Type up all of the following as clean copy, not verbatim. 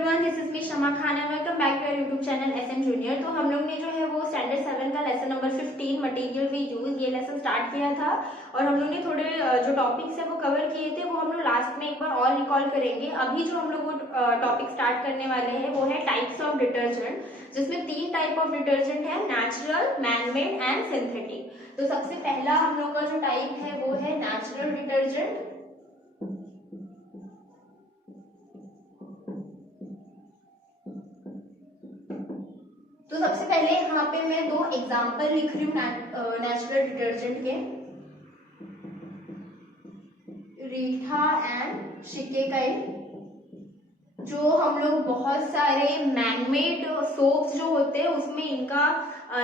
Everyone, this is me Shama Khan and welcome back to our YouTube channel SN junior. तो हम लोग ने जो है वो स्टैंडर्ड 7 का lesson number 15 material we use ये लेसन स्टार्ट किया था और हम लोग ने थोड़े जो टॉपिक्स है वो कवर किए थे, वो हम लोग लास्ट में एक बार और रिकॉल करेंगे। अभी जो हम लोग वो टॉपिक स्टार्ट करने वाले हैं वो है टाइप्स ऑफ डिटर्जेंट, जिसमें 3 टाइप ऑफ डिटर्जेंट है, नेचुरल, मैनमेड एंड सिंथेटिक। तो सबसे पहला हम लोग का जो टाइप है वो है नेचुरल डिटर्जेंट। तो सबसे पहले यहाँ पे मैं 2 एग्जाम्पल लिख रही हूँ नेचुरल डिटर्जेंट के, रीठा एंड शिकेकाई। जो हम लोग बहुत सारे मैनमेड सोप्स जो होते हैं उसमें इनका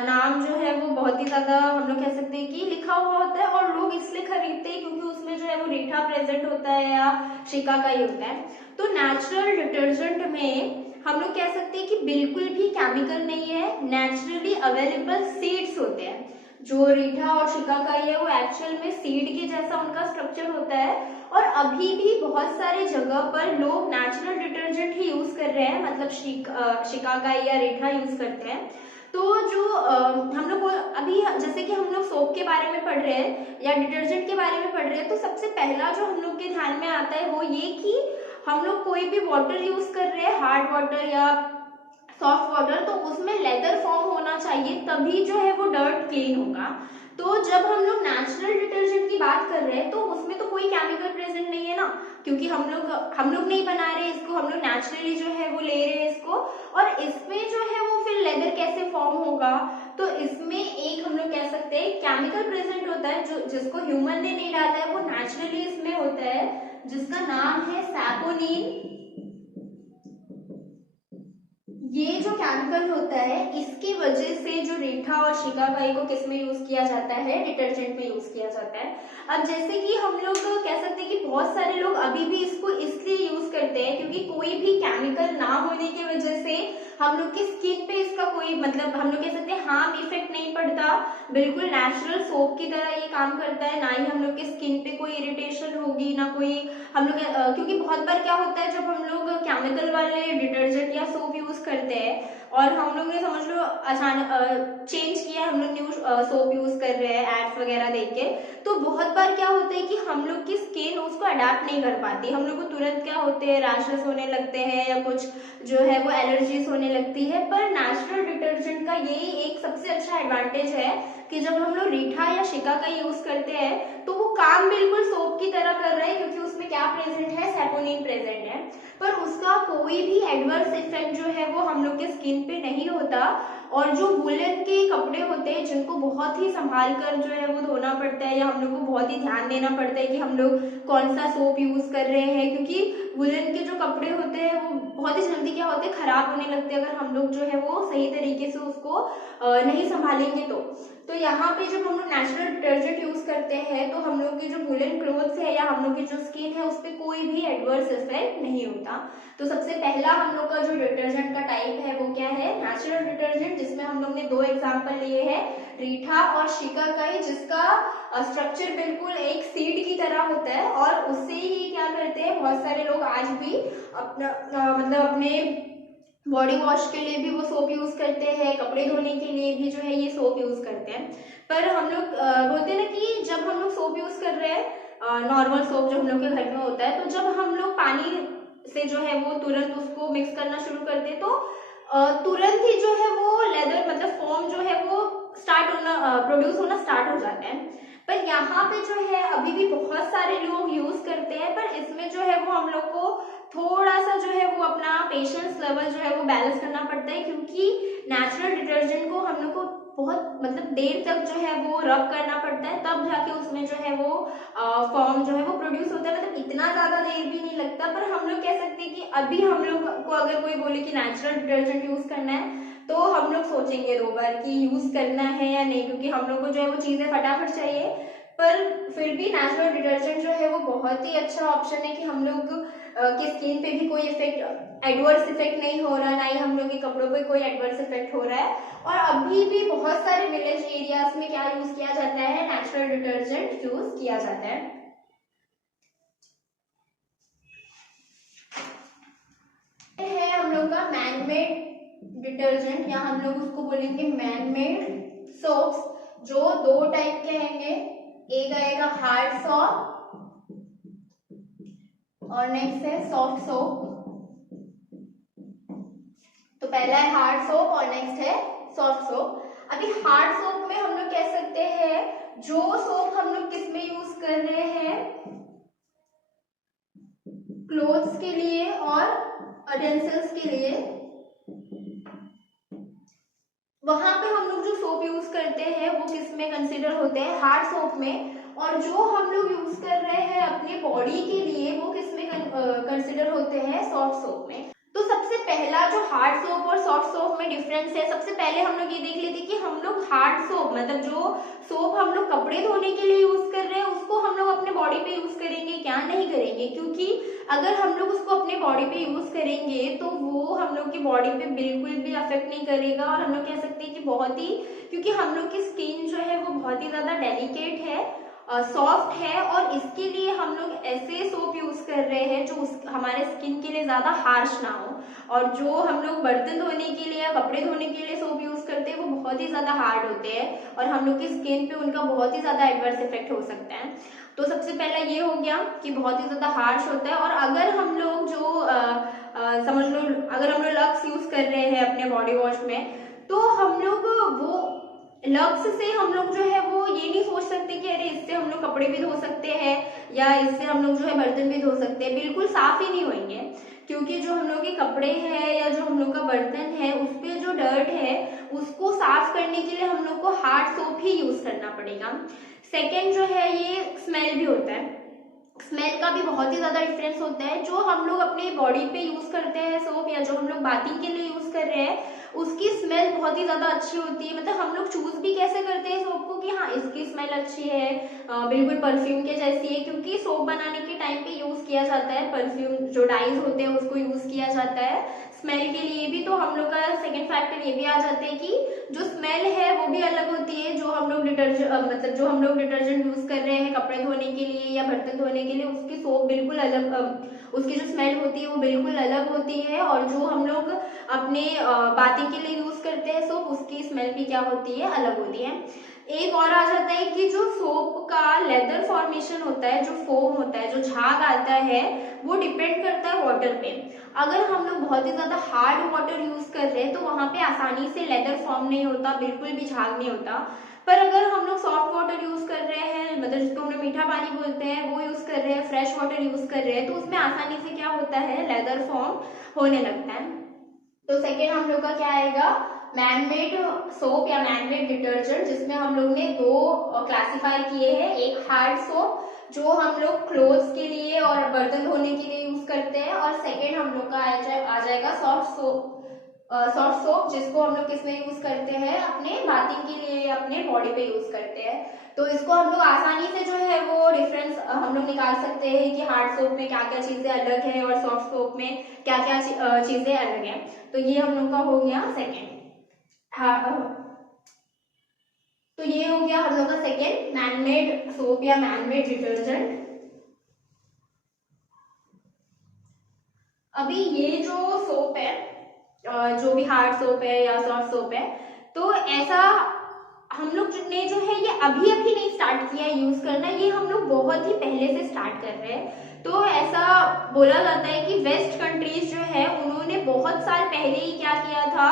नाम जो है वो बहुत ही ज्यादा हम लोग कह सकते हैं कि लिखा हुआ होता है, और लोग इसलिए खरीदते हैं क्योंकि उसमें जो है वो रीठा प्रेजेंट होता है या शिकाकाई होता है। तो नेचुरल डिटर्जेंट में हम लोग कह सकते हैं कि बिल्कुल भी केमिकल नहीं है, नेचुरली अवेलेबल सीड्स होते हैं। जो रीठा और शिकाकाई है वो एक्चुअल में सीड के जैसा उनका स्ट्रक्चर होता है, और अभी भी बहुत सारे जगह पर लोग नेचुरल डिटर्जेंट ही यूज कर रहे हैं, मतलब शिकाकाई या रीठा यूज करते हैं। तो जो हम लोग अभी जैसे कि हम लोग सोप के बारे में पढ़ रहे हैं या डिटर्जेंट के बारे में पढ़ रहे हैं, तो सबसे पहला जो हम लोग के ध्यान में आता है वो ये कि हम लोग कोई भी वाटर यूज कर रहे हैं, हार्ड वाटर या सॉफ्ट वाटर, तो उसमें लेदर फॉर्म होना चाहिए, तभी जो है वो डर्ट क्लीन होगा। तो जब हम लोग नेचुरल डिटर्जेंट की बात कर रहे हैं तो उसमें तो कोई केमिकल प्रेजेंट नहीं है ना, क्योंकि हम लोग नहीं बना रहे इसको, हम लोग नेचुरली जो है वो ले रहे हैं इसको। और इसमें जो है वो फिर लेदर कैसे फॉर्म होगा, तो इसमें एक हम लोग कह सकते हैं केमिकल प्रेजेंट होता है जो जिसको ह्यूमन ने नहीं डाला है, वो नेचुरली इसमें होता है, जिसका नाम है सैपोनिन। ये जो केमिकल होता है इसकी वजह से जो रीठा और शिकाकाई को किसमें यूज किया जाता है, डिटर्जेंट में यूज किया जाता है। अब जैसे कि हम लोग कह सकते हैं कि बहुत सारे लोग अभी भी इसको इसलिए यूज करते हैं क्योंकि कोई भी केमिकल ना होने की वजह से हम लोग की स्किन पे इसका कोई मतलब हम लोग कह सकते हैं हार्म इफेक्ट नहीं पड़ता, बिल्कुल नेचुरल सोप की तरह ये काम करता है। ना ही हम लोग के स्किन पे कोई इरिटेशन होगी, ना कोई हम लोग क्योंकि बहुत बार क्या होता है जब हम लोग केमिकल वाले डिटर्जेंट या सोप यूज करते हैं और हम लोग ने समझ लो अचानक चेंज किया, हम लोग न्यू सोप यूज कर रहे हैं एड्स वगैरह देख के, तो बहुत बार क्या होता है कि हम लोग की स्किन उसको अडेप्ट नहीं कर पाती, हम लोग को तुरंत क्या होते हैं रैशेस होने लगते हैं या कुछ जो है वो एलर्जीज होने लगती है। पर नेचुरल डिटर्जेंट का यही एक सबसे अच्छा एडवांटेज है कि जब हम लोग रीठा या शिकाकाई यूज करते हैं तो वो काम बिल्कुल सोप की तरह कर रहे हैं, क्योंकि उसमें क्या प्रेजेंट है, सैपोनिन प्रेजेंट है, पर उसका कोई भी एडवर्स इफेक्ट जो है वो हम लोग के स्किन पे नहीं होता। और जो वुलन के कपड़े होते हैं जिनको बहुत ही संभाल कर जो है वो धोना पड़ता है या हम लोग को बहुत ही ध्यान देना पड़ता है कि हम लोग कौन सा सोप यूज कर रहे हैं, क्योंकि वुलन के जो कपड़े होते हैं वो बहुत ही जल्दी क्या होते हैं, खराब होने लगते हैं अगर हम लोग जो है वो सही तरीके से उसको नहीं संभालेंगे। तो यहाँ पे जब हम लोग नेचुरल डिटर्जेंट यूज करते हैं तो हम लोग की जो वुलन क्लोथ्स है या हम लोग की जो स्किन है उस पर कोई भी एडवर्स इफेक्ट नहीं होता। तो सबसे पहला हम लोग का जो डिटर्जेंट का टाइप है वो क्या है, नेचुरल डिटर्जेंट, जिसमें हम लोग ने 2 एग्जांपल लिए हैं, रीठा और शिकाकाई, जिसका स्ट्रक्चर बिल्कुल एक सीड की तरह होता है, और उससे ही क्या करते हैं बहुत सारे लोग आज भी अपना मतलब अपने बॉडी वॉश के लिए भी वो सोप यूज करते हैं, कपड़े धोने के लिए भी जो है ये सोप यूज करते हैं। पर हम लोग बोलते हैं ना कि जब हम लोग सोप यूज कर रहे हैं, नॉर्मल सोप जो हम लोग के घर में होता है, तो जब हम लोग पानी से जो है वो तुरंत उसको मिक्स करना शुरू करते हैं तो तुरंत ही जो है वो लेदर मतलब फोम जो है वो प्रोड्यूस होना स्टार्ट हो जाता है। पर यहाँ पे जो है अभी भी बहुत सारे लोग यूज करते हैं, पर इसमें जो है वो हम लोग को थोड़ा सा जो है वो अपना पेशेंस लेवल जो है वो बैलेंस करना पड़ता है, क्योंकि नेचुरल डिटर्जेंट को हम लोग को बहुत मतलब देर तक जो है वो रब करना पड़ता है, तब जाके उसमें जो है वो फॉर्म जो है वो प्रोड्यूस होता है, मतलब इतना ज्यादा देर भी नहीं लगता। पर हम लोग कह सकते हैं कि अभी हम लोग को अगर कोई बोले कि नेचुरल डिटर्जेंट यूज करना है तो हम लोग सोचेंगे 2 बार कि यूज करना है या नहीं, क्योंकि हम लोग को जो है वो चीजें फटाफट चाहिए। पर फिर भी नेचुरल डिटर्जेंट जो है वो बहुत ही अच्छा ऑप्शन है कि हम लोग की स्किन पे भी कोई इफेक्ट एडवर्स इफेक्ट नहीं हो रहा, ना ही हम लोग के कपड़ों पे कोई एडवर्स इफेक्ट हो रहा है। और अभी भी बहुत सारे विलेज एरियाज में क्या यूज किया जाता है, नेचुरल डिटर्जेंट यूज किया जाता है। हम लोग का मैन मेड डिटर्जेंट, या हम लोग उसको बोलेंगे मैन मेड सोप्स, जो दो टाइप के आएंगे। एक आएगा हार्ड सोप और नेक्स्ट है सॉफ्ट सोप। तो पहला है हार्ड सोप और नेक्स्ट है सॉफ्ट सोप। अभी हार्ड सोप में हम लोग कह सकते हैं, जो सोप हम लोग किस में यूज कर रहे हैं, क्लोथ्स के लिए और अटेंसिल्स के लिए, वहां पे हम लोग जो सोप यूज करते हैं वो किस में कंसिडर होते हैं, हार्ड सोप में। और जो हम लोग यूज कर रहे हैं अपने बॉडी के लिए वो किस में कंसिडर होते हैं, सॉफ्ट सोप में। तो सबसे पहला जो हार्ड सोप और सॉफ्ट सोप में डिफरेंस है, सबसे पहले हम लोग ये देख लेते हैं कि हम लोग हार्ड सोप मतलब जो सोप हम लोग कपड़े धोने के लिए यूज कर रहे हैं उसको हम लोग अपने बॉडी पे यूज करेंगे क्या, नहीं करेंगे। क्योंकि अगर हम लोग उसको अपने बॉडी पे यूज करेंगे तो वो हम लोग की बॉडी पे बिल्कुल भी अफेक्ट नहीं करेगा, और हम लोग कह सकते हैं कि बहुत ही, क्योंकि हम लोग की स्किन जो है वो बहुत ही ज्यादा डेलिकेट है, सॉफ्ट है, और इसके लिए हम लोग ऐसे सोप यूज कर रहे हैं जो हमारे स्किन के लिए ज्यादा हार्श ना हो। और जो हम लोग बर्तन धोने के लिए या कपड़े धोने के लिए सोप यूज करते हैं वो बहुत ही ज्यादा हार्ड होते हैं और हम लोग की स्किन पे उनका बहुत ही ज्यादा एडवर्स इफेक्ट हो सकता है। तो सबसे पहला ये हो गया कि बहुत ही ज्यादा हार्श होता है। और अगर हम लोग जो समझ लो, अगर हम लोग लक्स यूज कर रहे हैं अपने बॉडी वॉश में, तो हम लोग वो लक्स से हम लोग जो है वो ये नहीं सोच सकते कि अरे इससे हम लोग कपड़े भी धो सकते हैं या इससे हम लोग जो है बर्तन भी धो सकते हैं, बिल्कुल साफ ही नहीं होंगे। क्योंकि जो हम लोग के कपड़े हैं या जो हम लोग का बर्तन है उस पे जो डर्ट है उसको साफ करने के लिए हम लोग को हार्ड सोप ही यूज करना पड़ेगा। सेकेंड जो है ये स्मेल भी होता है, स्मेल का भी बहुत ही ज्यादा डिफरेंस होता है। जो हम लोग अपने बॉडी पे यूज करते हैं सोप या जो हम लोग बाथिंग के लिए यूज कर रहे हैं उसकी स्मेल बहुत ही ज्यादा अच्छी होती है। मतलब हम लोग चूज भी कैसे करते हैं सोप को कि हाँ इसकी स्मेल अच्छी है, बिल्कुल परफ्यूम के जैसी है, क्योंकि सोप बनाने के टाइम पे यूज किया जाता है परफ्यूम, जो डाइज होते हैं उसको यूज किया जाता है स्मेल के लिए भी। तो हम लोग का सेकेंड फैक्टर ये भी आ जाते हैं कि जो स्मेल है वो भी अलग होती है। जो हम लोग डिटर्जेंट मतलब जो हम लोग डिटर्जेंट यूज कर रहे हैं कपड़े धोने के लिए या बर्तन धोने के लिए उसकी सोप बिल्कुल अलग, उसकी जो स्मेल होती है वो बिल्कुल अलग होती है। और जो हम लोग अपने बाथिंग के लिए यूज करते हैं सोप उसकी स्मेल भी क्या होती है, अलग होती है। एक और आ जाता है कि जो सोप का लेदर फॉर्मेशन होता है, जो फोम होता है, जो झाग आता है, वो डिपेंड करता है वाटर पे। अगर हम लोग बहुत ही ज्यादा हार्ड वाटर यूज कर रहे हैं तो वहां पे आसानी से लेदर फॉर्म नहीं होता, बिल्कुल भी झाग नहीं होता। पर अगर हम लोग सॉफ्ट वाटर यूज कर रहे हैं, मतलब जिसको हम लोग मीठा पानी बोलते हैं, वो यूज कर रहे हैं, फ्रेश वाटर यूज कर रहे हैं, तो उसमें आसानी से क्या होता है, लेदर फॉर्म होने लगता है। तो सेकेंड हम लोग का क्या आएगा, मैनमेड सोप या मैनमेड डिटर्जेंट, जिसमें हम लोग ने दो क्लासिफाई किए हैं। एक हार्ड सोप जो हम लोग क्लोथ्स के लिए और बर्तन धोने के लिए यूज करते हैं, और सेकेंड हम लोग का आ जाएगा सॉफ्ट सोप, सॉफ्ट सोप जिसको हम लोग किसमें यूज करते हैं, अपने बाथिंग के लिए अपने बॉडी पे यूज करते हैं। तो इसको हम लोग आसानी से जो है वो डिफरेंस हम लोग निकाल सकते हैं कि हार्ड सोप में क्या क्या चीजें अलग है और सॉफ्ट सोप में क्या क्या चीजें अलग है। तो ये हम लोग का हो गया सेकेंड। तो ये हो गया हम लोग का सेकेंड, मैनमेड सोप या मैनमेड डिटर्जेंट। अभी ये जो सोप है, जो भी हार्ड सोप है या सॉफ्ट सोप है, तो ऐसा हम लोग ने जो है ये अभी अभी नहीं स्टार्ट किया है यूज करना, ये हम लोग बहुत ही पहले से स्टार्ट कर रहे हैं। तो ऐसा बोला जाता है कि वेस्ट कंट्रीज जो है उन्होंने बहुत साल पहले ही क्या किया था,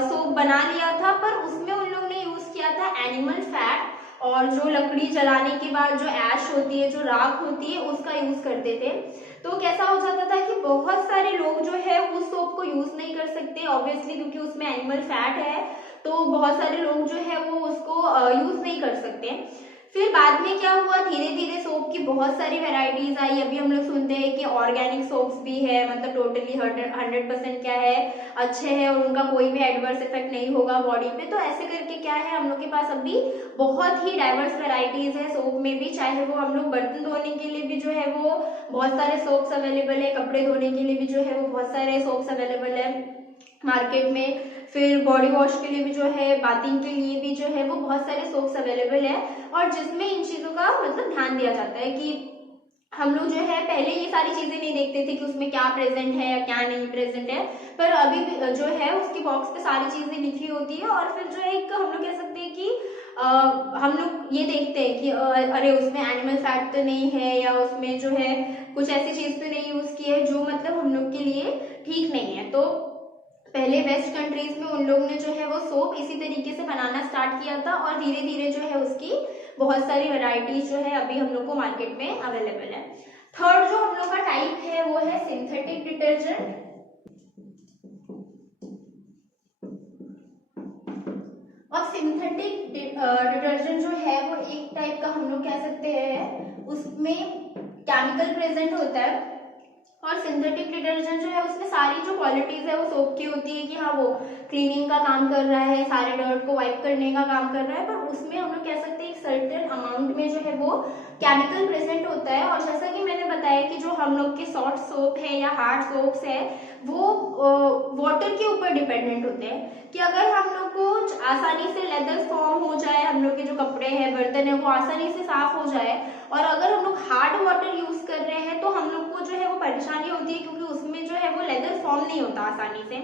सोप बना लिया था, पर उसमें उन लोगों ने यूज किया था एनिमल फैट, और जो लकड़ी जलाने के बाद जो ऐश होती है, जो राख होती है, उसका यूज करते थे। तो कैसा हो जाता था कि बहुत सारे लोग जो है उस सोप को यूज नहीं कर सकते ऑब्वियसली, क्योंकि उसमें एनिमल फैट है, तो बहुत सारे लोग जो है वो उसको यूज नहीं कर सकते। फिर बाद में क्या हुआ, धीरे धीरे सोप की बहुत सारी वेराइटीज आई। अभी हम लोग सुनते हैं कि ऑर्गेनिक सोप्स भी है, मतलब टोटली 100% क्या है, अच्छे हैं और उनका कोई भी एडवर्स इफेक्ट नहीं होगा बॉडी पे। तो ऐसे करके क्या है, हम लोग के पास अभी बहुत ही डाइवर्स वेराइटीज है सोप में भी। चाहे वो हम लोग बर्तन धोने के लिए भी जो है वो बहुत सारे सोप्स अवेलेबल है, कपड़े धोने के लिए भी जो है वो बहुत सारे सोप्स अवेलेबल है मार्केट में, फिर बॉडी वॉश के लिए भी जो है, बाथिंग के लिए भी जो है वो बहुत सारे सोप्स अवेलेबल है। और जिसमें इन चीजों का मतलब ध्यान दिया जाता है कि हम लोग जो है पहले ये सारी चीजें नहीं देखते थे कि उसमें क्या प्रेजेंट है या क्या नहीं प्रेजेंट है, पर अभी भी जो है उसके बॉक्स पे सारी चीजें लिखी होती है। और फिर जो है एक हम लोग कह सकते हैं कि हम लोग ये देखते हैं कि अरे उसमें एनिमल फैट तो नहीं है, या उसमें जो है कुछ ऐसी चीज तो नहीं यूज की है जो मतलब हम लोग के लिए ठीक नहीं है। तो पहले वेस्ट कंट्रीज में उन लोग ने जो है वो सोप इसी तरीके से बनाना स्टार्ट किया था, और धीरे धीरे जो है उसकी बहुत सारी वैरायटीज जो है अभी हम लोग को मार्केट में अवेलेबल है। थर्ड जो हम लोग का टाइप है वो है सिंथेटिक डिटर्जेंट। और सिंथेटिक डिटर्जेंट जो है वो एक टाइप का हम लोग कह सकते हैं उसमें केमिकल प्रेजेंट होता है। और सिंथेटिक डिटर्जेंट जो है उसमें सारी जो क्वालिटीज है वो सोप की होती है कि हाँ वो क्लीनिंग का काम कर रहा है, सारे डर्ट को वाइप करने का काम कर रहा है, पर उसमें हम लोग कह सकते हैं एक सर्टेन अमाउंट में जो है वो केमिकल प्रेजेंट होता है। और जैसा कि मैंने बताया कि जो हम लोग के सॉफ्ट सोप है या हार्ड सोप्स है वो वाटर के ऊपर डिपेंडेंट होते हैं, कि अगर हम लोग को आसानी से लेदर फॉर्म हो जाए, हम लोग के जो कपड़े हैं बर्तन है वो आसानी से साफ हो जाए, और अगर हम लोग हार्ड वाटर यूज कर रहे हैं तो हम लोग को जो है वो परेशानी होती है, क्योंकि उसमें जो है वो लेदर फॉर्म नहीं होता आसानी से।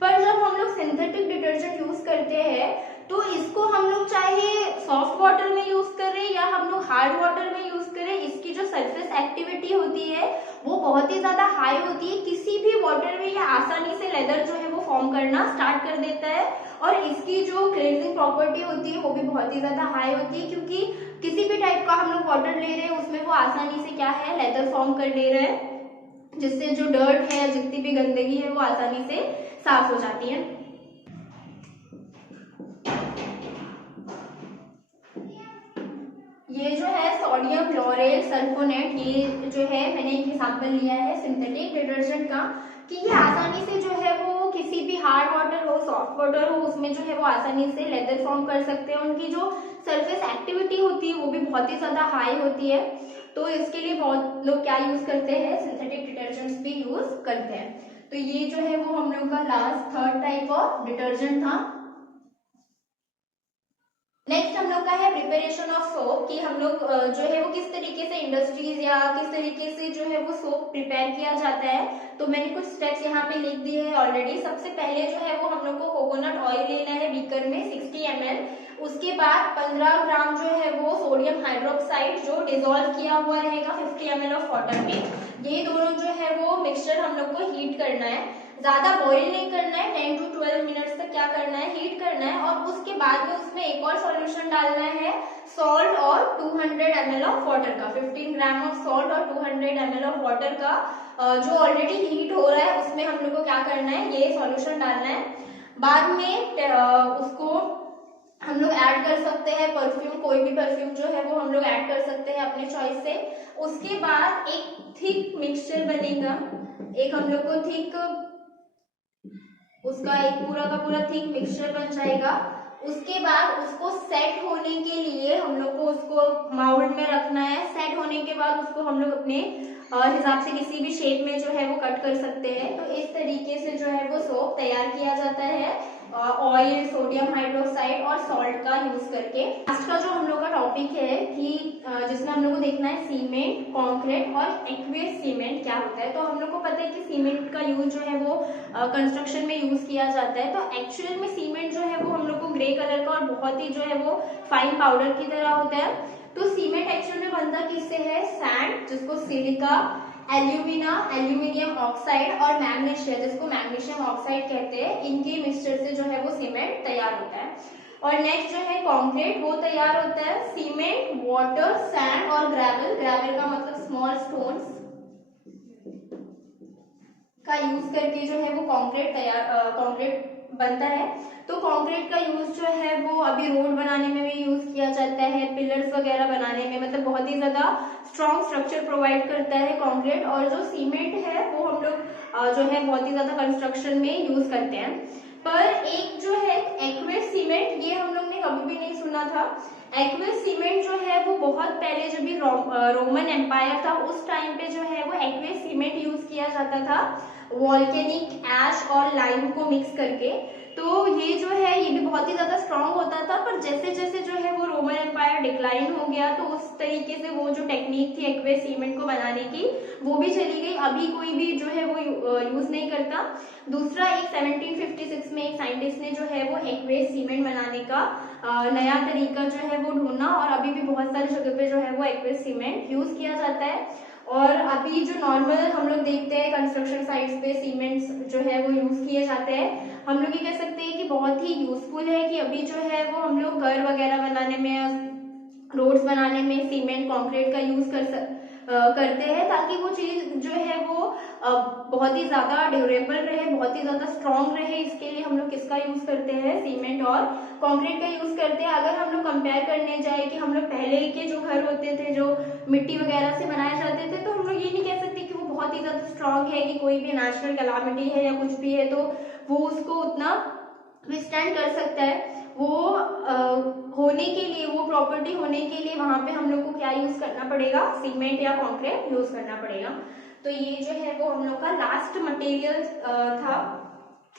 पर जब हम लोग सिंथेटिक डिटर्जेंट यूज करते हैं तो इसको हम लोग चाहे सॉफ्ट वाटर में यूज करें या हम लोग हार्ड वाटर में यूज करें, इसकी जो सरफेस एक्टिविटी होती है वो बहुत ही ज्यादा हाई होती है, किसी भी वाटर में ये आसानी से लेदर जो है वो फॉर्म करना स्टार्ट कर देता है। और इसकी जो क्लींजिंग प्रॉपर्टी होती है वो भी बहुत ही ज्यादा हाई होती है, क्योंकि किसी भी टाइप का हम लोग वाटर ले रहे हैं उसमें वो आसानी से क्या है लेदर फॉर्म कर ले रहे हैं, जिससे जो डर्ट है जितनी भी गंदगी है वो आसानी से साफ हो जाती है। ये जो है सोडियम लॉरेल सल्फोनेट, ये जो है मैंने एक एग्जांपल लिया है सिंथेटिक डिटर्जेंट का, कि ये आसानी से जो है वो किसी भी हार्ड वाटर हो सॉफ्ट वाटर हो उसमें जो है वो आसानी से लेदर फॉर्म कर सकते हैं। उनकी जो सरफेस एक्टिविटी होती है वो भी बहुत ही ज्यादा हाई होती है, तो इसके लिए बहुत लोग क्या यूज करते हैं सिंथेटिक डिटर्जेंट्स भी यूज करते हैं। तो ये जो है वो हम लोग का last third type of detergent था। नेक्स्ट हम लोग का है प्रिपरेशन ऑफ सोप, कि हम लोग जो है वो किस तरीके से इंडस्ट्रीज या किस तरीके से जो है वो सोप प्रिपेयर किया जाता है। तो मैंने कुछ स्टेप्स यहाँ पे लिख दिए हैं ऑलरेडी। सबसे पहले जो है वो हम लोग को कोकोनट ऑयल लेना है बीकर में 60 ml। उसके बाद 15 ग्राम जो है वो सोडियम हाइड्रोक्साइड जो डिजोल्व किया हुआ रहेगा 50 ml ऑफ वाटर में। ये दोनों जो है वो मिक्सचर हम लोग को हीट करना है, ज्यादा बॉईल नहीं करना है, 10 to 12 मिनट्स तक क्या करना है हीट करना है। और उसके बाद में उसमें एक और सॉल्यूशन डालना है सॉल्ट और 200 ml ऑफ वाटर का, 15 ग्राम ऑफ सॉल्ट और 200 ml ऑफ वाटर का जो ऑलरेडी हीट हो रहा है उसमें हम लोग को क्या करना है ये सॉल्यूशन डालना है। बाद में उसको हम लोग ऐड कर सकते हैं परफ्यूम, कोई भी परफ्यूम जो है वो हम लोग ऐड कर सकते हैं अपने चॉइस से। उसके बाद एक थिक मिक्सचर बनेगा, एक हम लोग को थिक उसका एक पूरा का पूरा थिक मिक्सचर बन जाएगा। उसके बाद उसको सेट होने के लिए हम लोग को उसको माउल्ड में रखना है। सेट होने के बाद उसको हम लोग अपने हिसाब से किसी भी शेप में जो है वो कट कर सकते हैं। तो इस तरीके से जो है वो सोप तैयार किया जाता है ऑयल, सोडियम हाइड्रोक्साइड और सॉल्ट का यूज करके। लास्ट का जो हम लोग का टॉपिक है कि जिसमें हम लोग को देखना है सीमेंट, कंक्रीट और एक्वेस सीमेंट क्या होता है। तो हम लोग को पता है कि सीमेंट का यूज जो है वो कंस्ट्रक्शन में यूज किया जाता है। तो एक्चुअल में सीमेंट जो है वो हम लोग को ग्रे कलर का और बहुत ही जो है वो फाइन पाउडर की तरह होता है। तो सीमेंट एक्चुअल में बनता किससे है, सैंड जिसको सिलिका, एल्यूमिना, एल्यूमिनियम ऑक्साइड और मैग्नीशिया जिसको मैग्नीशियम ऑक्साइड कहते हैं, इनके मिक्सचर से जो है वो सीमेंट तैयार होता है। और नेक्स्ट जो है कंक्रीट, वो तैयार होता है सीमेंट, वाटर, सैंड और ग्रेवल। ग्रेवल का मतलब स्मॉल स्टोन्स का यूज करके जो है वो कंक्रीट बनता है। तो कंक्रीट का यूज जो है वो अभी रोड बनाने में भी यूज किया जाता है, पिलर्स वगैरह बनाने में, मतलब बहुत ही ज्यादा स्ट्रॉन्ग स्ट्रक्चर प्रोवाइड करता है कंक्रीट। और जो सीमेंट है वो हम लोग जो है बहुत ही ज्यादा कंस्ट्रक्शन में यूज करते हैं। पर एक जो है एक्वेस सीमेंट, ये हम लोग ने कभी भी नहीं सुना था। एक्वेस सीमेंट जो है वो बहुत पहले जब भी रोमन एम्पायर था उस टाइम पे जो है वो एक्वेस सीमेंट यूज किया जाता था। वॉल्केनिक ऐश और लाइम को मिक्स करके। तो ये जो है ये भी बहुत ही ज्यादा स्ट्रांग होता था, पर जैसे जैसे जो है वो रोमन एम्पायर डिक्लाइन हो गया तो उस तरीके से वो जो टेक्निक थी एक्वेस सीमेंट को बनाने की वो भी चली गई, अभी कोई भी जो है वो यूज नहीं करता। दूसरा, एक 1756 में एक साइंटिस्ट ने जो है वो एक्वेस सीमेंट बनाने का नया तरीका जो है वो ढूंढा, और अभी भी बहुत सारी जगह पे जो है वो एक्वेस सीमेंट यूज किया जाता है। और अभी जो नॉर्मल हम लोग देखते हैं कंस्ट्रक्शन साइट्स पे सीमेंट्स जो है वो यूज किए जाते हैं, हम लोग ये कह सकते हैं कि बहुत ही यूजफुल है कि अभी जो है वो हम लोग घर वगैरह बनाने में, रोड्स बनाने में सीमेंट कंक्रीट का यूज करते हैं, ताकि वो चीज जो है वो बहुत ही ज्यादा ड्यूरेबल रहे, बहुत ही ज्यादा स्ट्रांग रहे। इसके लिए हम लोग किसका यूज करते हैं, सीमेंट और कंक्रीट का यूज करते हैं। अगर हम लोग कंपेयर करने जाए कि हम लोग पहले के जो घर होते थे जो मिट्टी वगैरह से बनाए जाते थे, तो हम लोग ये नहीं कह सकते कि वो बहुत ही ज्यादा स्ट्रांग है, कि कोई भी नेचुरल कैलामिटी है या कुछ भी है तो वो उसको उतना विस्टैंड कर सकता है। वो होने के लिए, वो प्रॉपर्टी होने के लिए वहां पे हम लोग को क्या यूज करना पड़ेगा, सीमेंट या कंक्रीट यूज करना पड़ेगा। तो ये जो है वो हम लोग का लास्ट मटेरियल था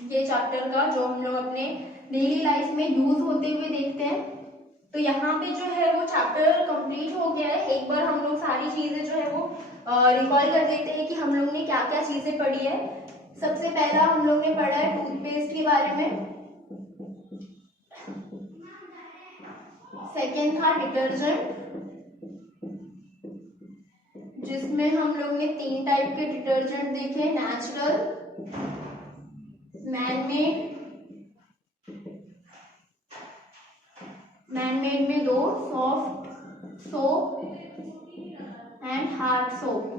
ये चैप्टर का, जो हम लोग अपने डेली लाइफ में यूज होते हुए देखते हैं। तो यहाँ पे जो है वो चैप्टर कंप्लीट हो गया है। एक बार हम लोग सारी चीजें जो है वो रिकॉल कर देते हैं कि हम लोग ने क्या क्या चीजें पढ़ी है। सबसे पहला हम लोग ने पढ़ा है टूथपेस्ट के बारे में, सेकेंड था डिटर्जेंट, जिसमें हम लोग ने 3 टाइप के डिटर्जेंट देखे, नेचुरल, मैनमेड में 2, soft soap and hard soap.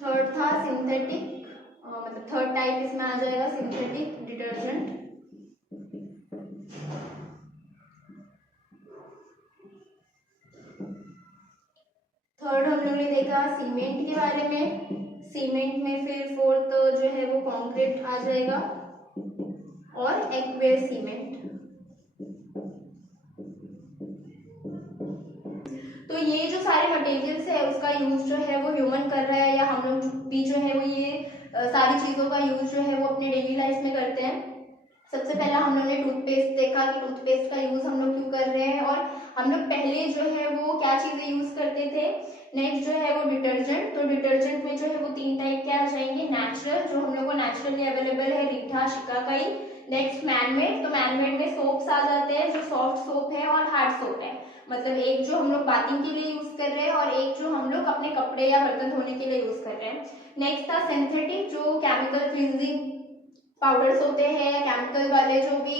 Third था सिंथेटिक, मतलब थर्ड टाइप इसमें आ जाएगा सिंथेटिक डिटर्जेंट। थर्ड हम लोग ने देखा सीमेंट के बारे में, सीमेंट में फिर फोर्थ जो है वो कंक्रीट आ जाएगा और एक्वेस सीमेंट। तो ये जो सारे मटेरियल्स है उसका यूज जो है वो ह्यूमन कर रहा है, या हम लोग भी जो है वो ये सारी चीजों का यूज जो है वो अपने डेली लाइफ में करते हैं। सबसे पहला हम लोग ने टूथपेस्ट देखा कि टूथपेस्ट का यूज हम लोग क्यों कर रहे हैं, और हम लोग पहले जो है वो क्या चीजें यूज करते थे। नेक्स्ट जो है वो डिटर्जेंट, तो डिटर्जेंट में जो है वो 3 टाइप के आ जाएंगे, नेचुरल जो हम लोग को नेचुरली अवेलेबल है, रीठा, शिकाकाई। नेक्स्ट मैनमेड, तो मैनमेड में सोप्स आ जाते हैं जो सॉफ्ट सोप है और हार्ड सोप है, मतलब एक जो हम लोग बाथिंग के लिए यूज कर रहे हैं और एक जो हम लोग अपने कपड़े या बर्तन धोने के लिए यूज कर रहे हैं। नेक्स्ट था सिंथेटिक, जो केमिकल क्लींजिंग पाउडर्स होते हैं, केमिकल वाले जो भी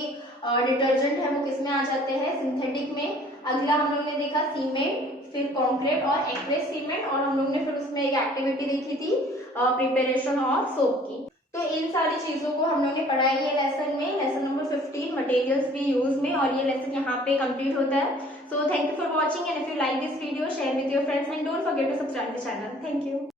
डिटर्जेंट है वो किस में आ जाते हैं, सिंथेटिक में। अगला हम लोग ने देखा सीमेंट, फिर कंक्रीट और एक्वेस सीमेंट, और हम लोग ने फिर उसमें एक एक्टिविटी देखी थी प्रिपरेशन ऑफ सोप की। तो इन सारी चीजों को हम लोग ने पढ़ा है ये लेसन में, lesson number 15 materials we use में, और ये लेसन यहाँ पे कंप्लीट होता है। So thank you for watching, and if you like this video share with your friends and don't forget to subscribe the channel. Thank you.